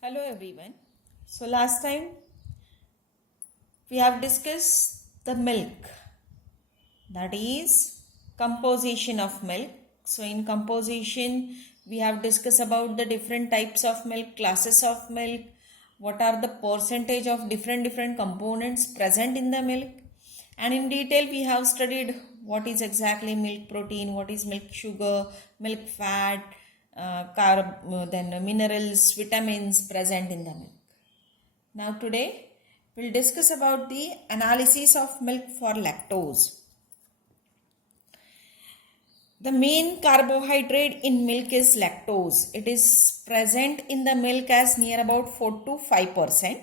Hello everyone. So last time we have discussed the milk, that is composition of milk. So in composition we have discussed about the different types of milk, classes of milk, what are the percentage of different components present in the milk, and in detail we have studied what is exactly milk protein, what is milk sugar, milk fat, then minerals, vitamins present in the milk. Now today we'll discuss about the analysis of milk for lactose. The main carbohydrate in milk is lactose. It is present in the milk as near about 4 to 5%.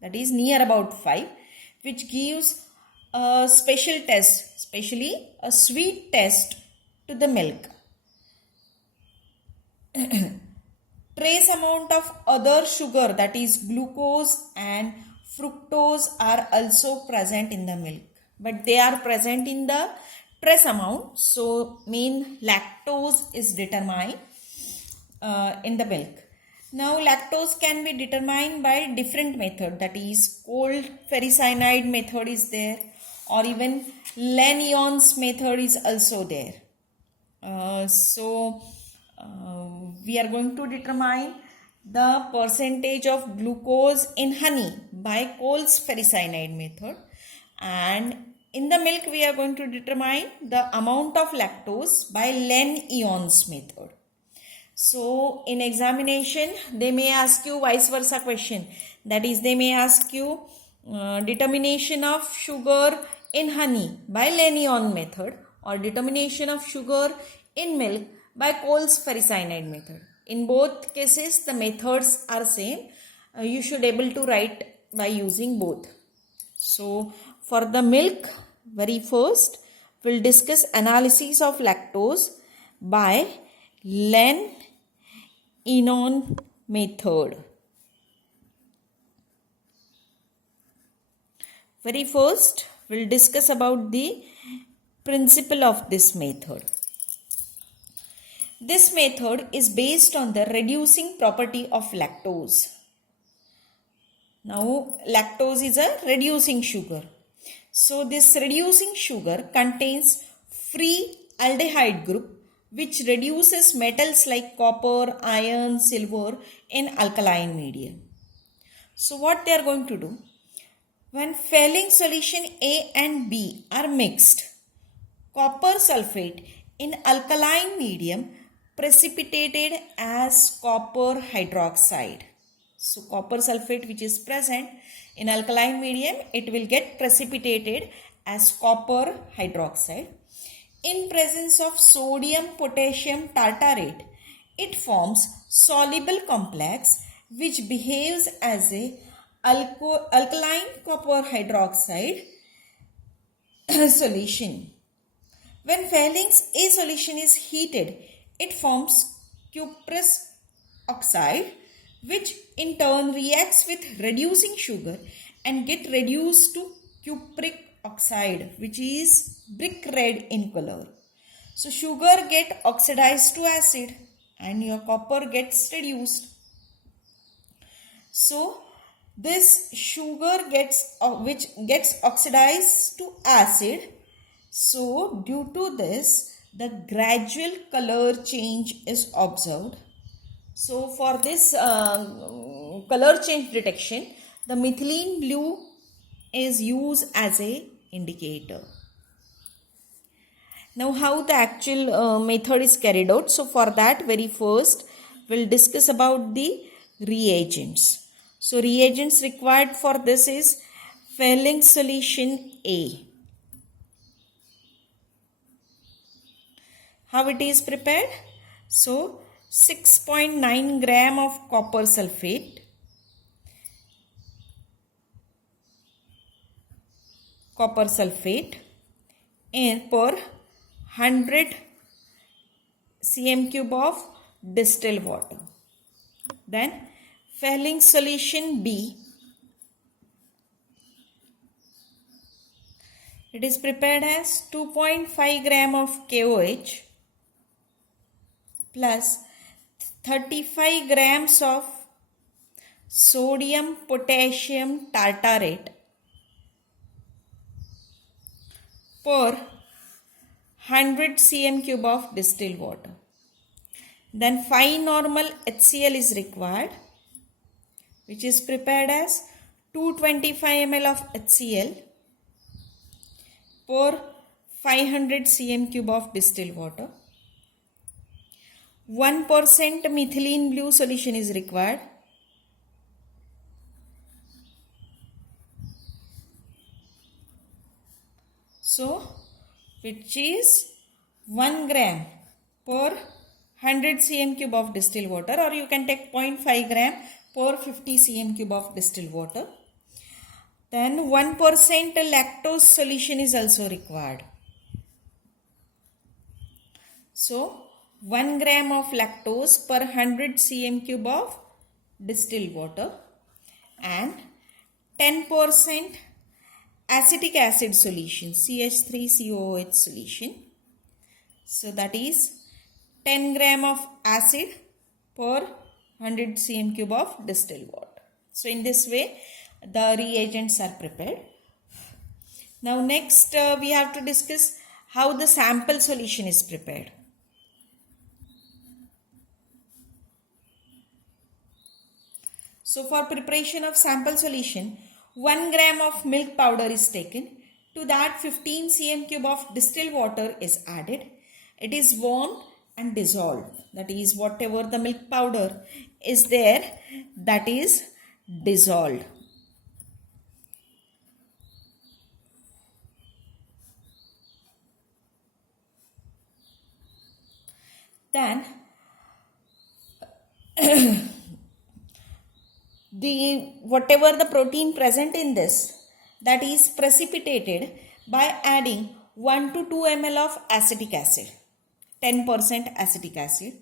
That is near about 5, which gives a special taste, especially a sweet taste to the milk. Trace amount of other sugar, that is glucose and fructose, are also present in the milk, but they are present in the trace amount. So main lactose is determined in the milk. Now lactose can be determined by different method, that is cold ferricyanide method is there, or even Lanion's method is also there. We are going to determine the percentage of glucose in honey by Cole's ferricyanide method, and in the milk we are going to determine the amount of lactose by Lanion's method. So in examination they may ask you vice versa question, that is they may ask you determination of sugar in honey by Lannion method or determination of sugar in milk by Cole's ferricyanide method. In both cases the methods are same. You should able to write by using both. So for the milk, very first we'll discuss analysis of lactose by Lannion method. Very first we'll discuss about the principle of this method. This method is based on the reducing property of lactose. Now lactose is a reducing sugar. So this reducing sugar contains free aldehyde group which reduces metals like copper, iron, silver in alkaline medium. So what they are going to do? When failing solution A and B are mixed, copper sulfate in alkaline medium precipitated as copper hydroxide. So copper sulfate which is present in alkaline medium, it will get precipitated as copper hydroxide. In presence of sodium potassium tartarate, it forms soluble complex which behaves as a alkaline copper hydroxide solution. When failing A solution is heated, it forms cuprous oxide which in turn reacts with reducing sugar and get reduced to cupric oxide which is brick red in color. So sugar get oxidized to acid and your copper gets reduced. So this sugar which gets oxidized to acid. So due to this the gradual color change is observed. So for this color change detection, the methylene blue is used as a indicator. Now how the actual method is carried out? So for that, very first we'll discuss about the reagents. So reagents required for this is failing solution A. How it is prepared? So 6.9 gram of copper sulfate, in per 100 cm cube of distilled water. Then failing solution B, it is prepared as 2.5 gram of KOH plus 35 grams of sodium potassium tartarate per 100 cm cube of distilled water. Then 5 normal HCl is required, which is prepared as 225 ml of HCl per 500 cm cube of distilled water. 1% methylene blue solution is required. So, which is 1 gram per 100 cm cube of distilled water, or you can take 0.5 gram per 50 cm cube of distilled water. Then 1% lactose solution is also required. So 1 gram of lactose per 100 cm cube of distilled water, and 10% acetic acid solution, CH3COOH solution. So that is 10 gram of acid per 100 cm cube of distilled water. So in this way the reagents are prepared. Now next we have to discuss how the sample solution is prepared. So for preparation of sample solution, 1 gram of milk powder is taken. To that 15 cm cube of distilled water is added. It is warmed and dissolved. That is, whatever the milk powder is there, that is dissolved. Then whatever the protein present in this, that is precipitated by adding 1 to 2 ml of acetic acid, 10% acetic acid.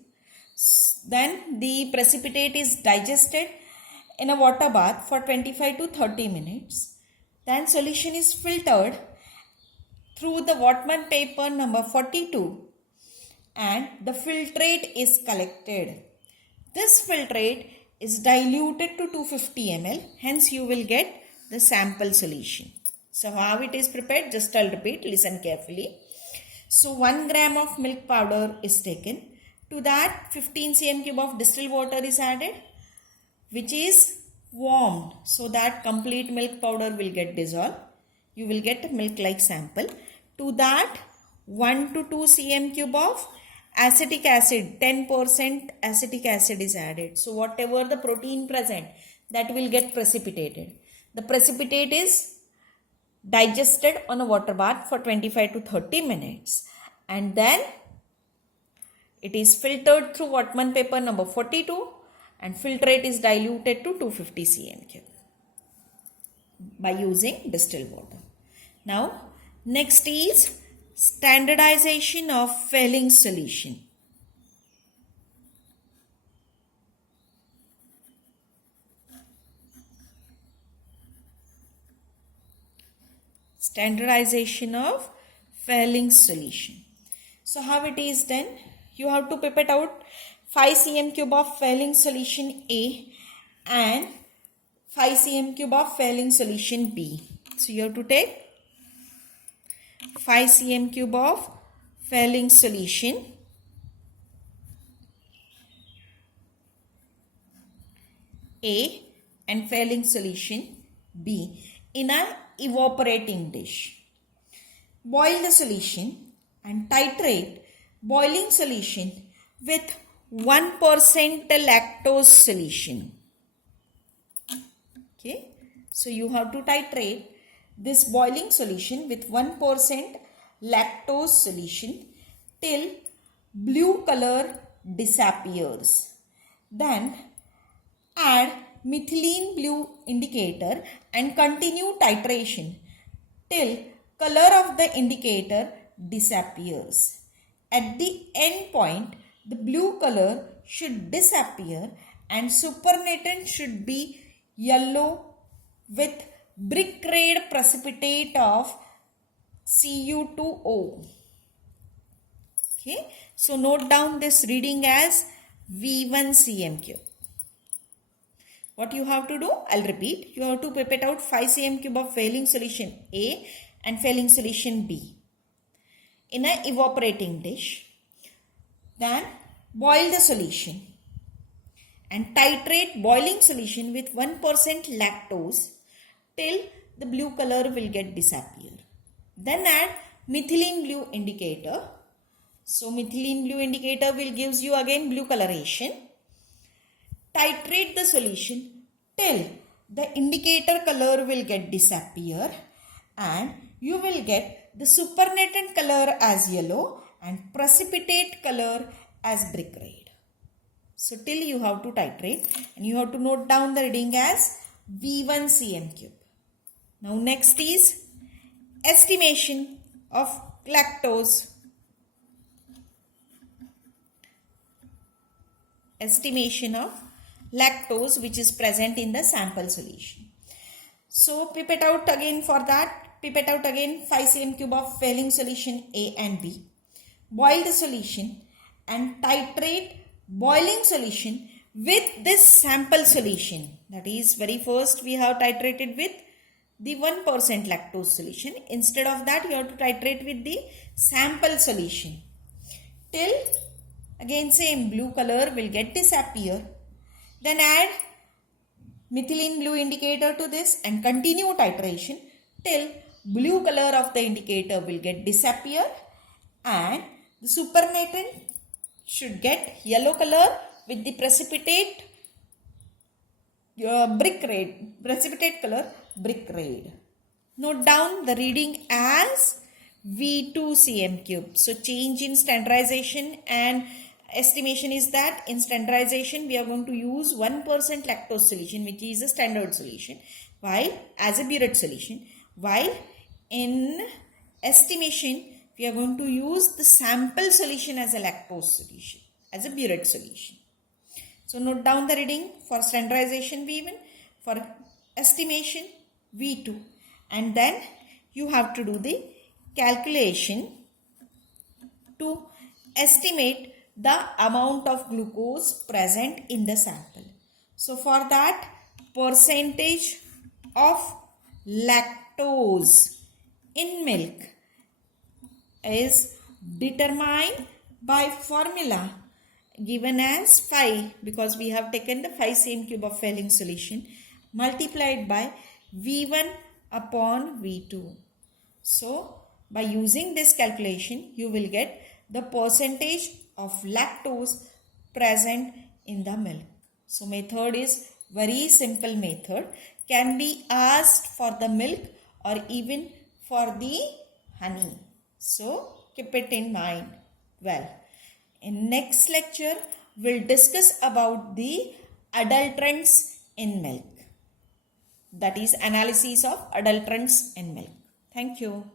Then the precipitate is digested in a water bath for 25 to 30 minutes. Then solution is filtered through the Whatman paper number 42 and the filtrate is collected. This filtrate is diluted to 250 ml, hence you will get the sample solution. So how it is prepared, just I'll repeat, listen carefully. So 1 gram of milk powder is taken. To that 15 cm cube of distilled water is added, which is warmed so that complete milk powder will get dissolved. You will get a milk like sample. To that 1 to 2 cm cube of acetic acid, 10% acetic acid is added. So whatever the protein present, that will get precipitated. The precipitate is digested on a water bath for 25 to 30 minutes, and then it is filtered through Whatman paper number 42 and filtrate is diluted to 250 cm cube by using distilled water. Now next is standardization of Fehling solution. Standardization of Fehling solution. So how it is done? You have to pipette out 5 cm cube of Fehling solution A and 5 cm cube of Fehling solution B. So you have to take 5 cm cube of Fehling solution A and Fehling solution B in an evaporating dish. Boil the solution and titrate boiling solution with 1% lactose solution. Okay, so you have to titrate this boiling solution with 1% lactose solution till blue color disappears. Then add methylene blue indicator and continue titration till color of the indicator disappears. At the end point, the blue color should disappear and supernatant should be yellow with brick red precipitate of Cu2O. Okay, so note down this reading as V1 cm cube. What you have to do? I'll repeat. You have to pipette out 5 cm cube of Fehling solution A and Fehling solution B in an evaporating dish. Then boil the solution and titrate boiling solution with 1% lactose till the blue color will get disappear. Then add methylene blue indicator. So methylene blue indicator will gives you again blue coloration. Titrate the solution till the indicator color will get disappear and you will get the supernatant color as yellow and precipitate color as brick red. So till you have to titrate and you have to note down the reading as V1 cm cube. Now next is estimation of lactose. Estimation of lactose which is present in the sample solution. So pipette out again for that. Pipette out again 5 cm cube of Fehling solution A and B. Boil the solution and titrate boiling solution with this sample solution. That is, very first we have titrated with the 1% lactose solution. Instead of that, you have to titrate with the sample solution till again same blue color will get disappear. Then add methylene blue indicator to this and continue titration till blue color of the indicator will get disappear and the supernatant should get yellow color with the precipitate precipitate color brick red. Note down the reading as V2 cm cube. So change in standardization and estimation is that in standardization we are going to use 1% lactose solution which is a standard solution while as a burette solution, while in estimation we are going to use the sample solution as a lactose solution, as a burette solution. So note down the reading for standardization V1, for estimation V2, and then you have to do the calculation to estimate the amount of glucose present in the sample. So for that, percentage of lactose in milk is determined by formula given as 5, because we have taken the 5 cm cube of Fehling solution, multiplied by V1 upon V2. So by using this calculation you will get the percentage of lactose present in the milk. So method is very simple method, can be asked for the milk or even for the honey. So keep it in mind well. In next lecture, we'll discuss about the adulterants in milk. That is analysis of adulterants in milk. Thank you.